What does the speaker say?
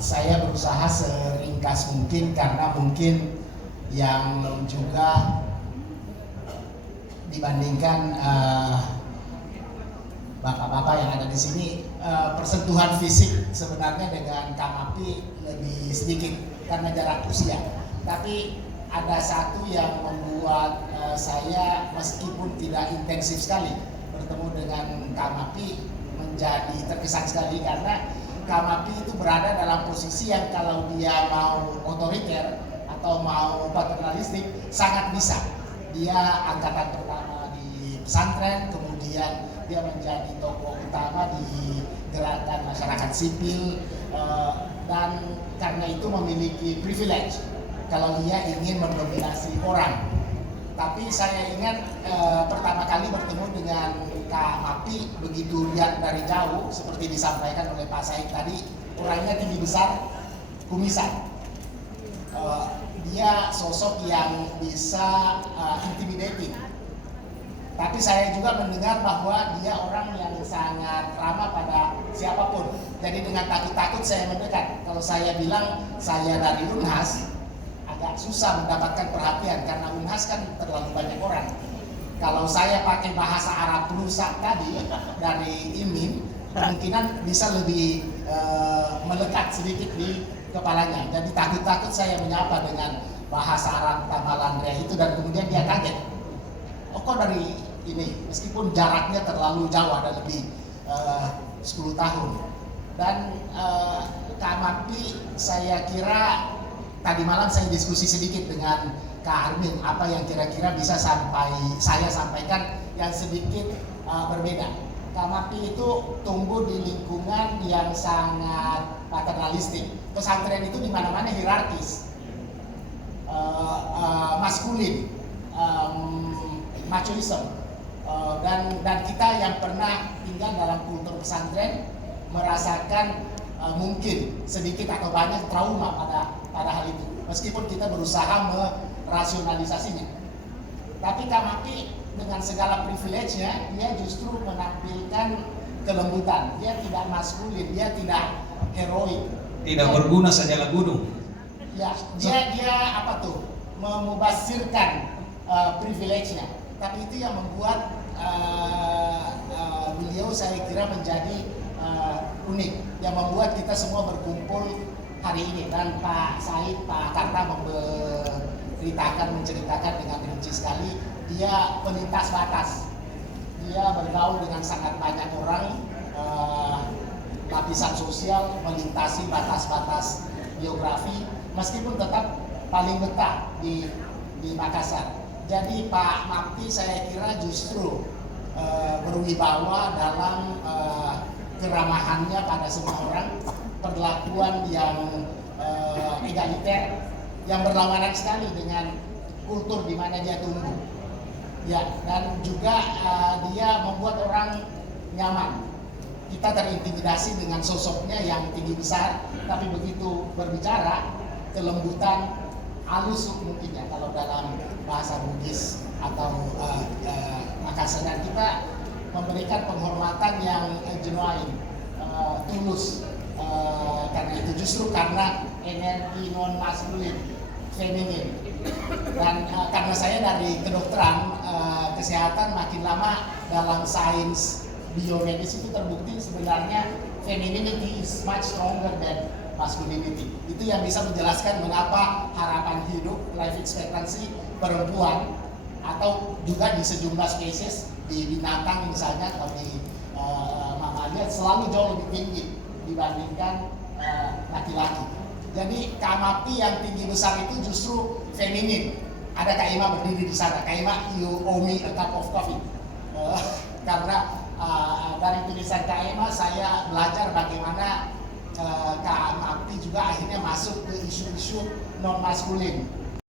saya berusaha seringkas mungkin karena mungkin yang juga dibandingkan bapak-bapak yang ada di sini, persentuhan fisik sebenarnya dengan Kang Api lebih sedikit karena jarak usia. Tapi ada satu yang membuat saya meskipun tidak intensif sekali bertemu dengan Kang Api menjadi terkesan sekali karena Kang Api itu berada dalam posisi yang kalau dia mau otoriter atau mau paternalistik sangat bisa. Dia angkatan pertama di pesantren, kemudian dia menjadi tokoh utama di gerakan masyarakat sipil, dan karena itu memiliki privilege kalau dia ingin mendominasi orang. Tapi saya ingat pertama kali bertemu dengan Kak Api, begitu lihat dari jauh seperti disampaikan oleh Pak Said tadi, orangnya tinggi besar, kumisan. Dia sosok yang bisa intimidating. Tapi saya juga mendengar bahwa dia orang yang sangat ramah pada siapapun. Jadi dengan takut-takut saya mendekat. Kalau saya bilang saya dari Unhas, agak susah mendapatkan perhatian karena Unhas kan terlalu banyak orang. Kalau saya pakai bahasa Arab rusak tadi dari IMIN, kemungkinan bisa lebih melekat sedikit di kepalanya. Jadi takut-takut saya menyapa dengan bahasa Arab Tamalandria itu dan kemudian dia kaget. Oh kok dari ini, meskipun jaraknya terlalu jauh, ada lebih 10 tahun. Dan Kak Api, saya kira tadi malam saya diskusi sedikit dengan Kak Armin, apa yang kira-kira bisa saya sampaikan yang sedikit berbeda. Kak Api itu tumbuh di lingkungan yang sangat paternalistik. Pesantren itu di mana-mana hierarkis, maskulin, machoism. Dan kita yang pernah tinggal dalam kultur pesantren merasakan mungkin sedikit atau banyak trauma pada hal itu, meskipun kita berusaha merasionalisasinya. Tapi Kang Api dengan segala privilege-nya, dia justru menampilkan kelembutan. Dia tidak maskulin, dia tidak heroik, tidak berguna sajalah gunung. Ya, dia apa tuh, memubasirkan privilege-nya. Tapi itu yang membuat beliau saya kira menjadi unik, yang membuat kita semua berkumpul hari ini. Dan Pak Said, Pak Karta menceritakan dengan rinci sekali, dia pelintas batas. Dia bergaul dengan sangat banyak orang, lapisan sosial, melintasi batas-batas geografi, meskipun tetap paling betah di Makassar. Jadi Pak Api saya kira justru berwibawa dalam keramahannya pada semua orang, perlakuan yang egaliter, yang berlawanan sekali dengan kultur di mana dia tumbuh. Ya, dan juga dia membuat orang nyaman. Kita terintimidasi dengan sosoknya yang tinggi besar, tapi begitu berbicara, kelembutan, halus mungkin ya kalau dalam bahasa Bugis atau Makassar. Kita memberikan penghormatan yang genuine, tulus, karena itu justru karena energi non maskulin, feminin. Dan karena saya dari kedokteran, kesehatan, makin lama dalam sains biomedis itu terbukti sebenarnya femininity is much stronger than masculinity. Itu yang bisa menjelaskan mengapa harapan hidup, life expectancy perempuan atau juga di sejumlah spesies di binatang misalnya atau di mamalia selalu jauh lebih tinggi dibandingkan laki-laki. Jadi Kak Api yang tinggi besar itu justru feminin. Ada Kak Ima berdiri di sana. Kak Ima, you owe me a cup of coffee. Karena dari tulisan Kak Ima saya belajar bagaimana Kak Api juga akhirnya masuk ke isu-isu non maskulin.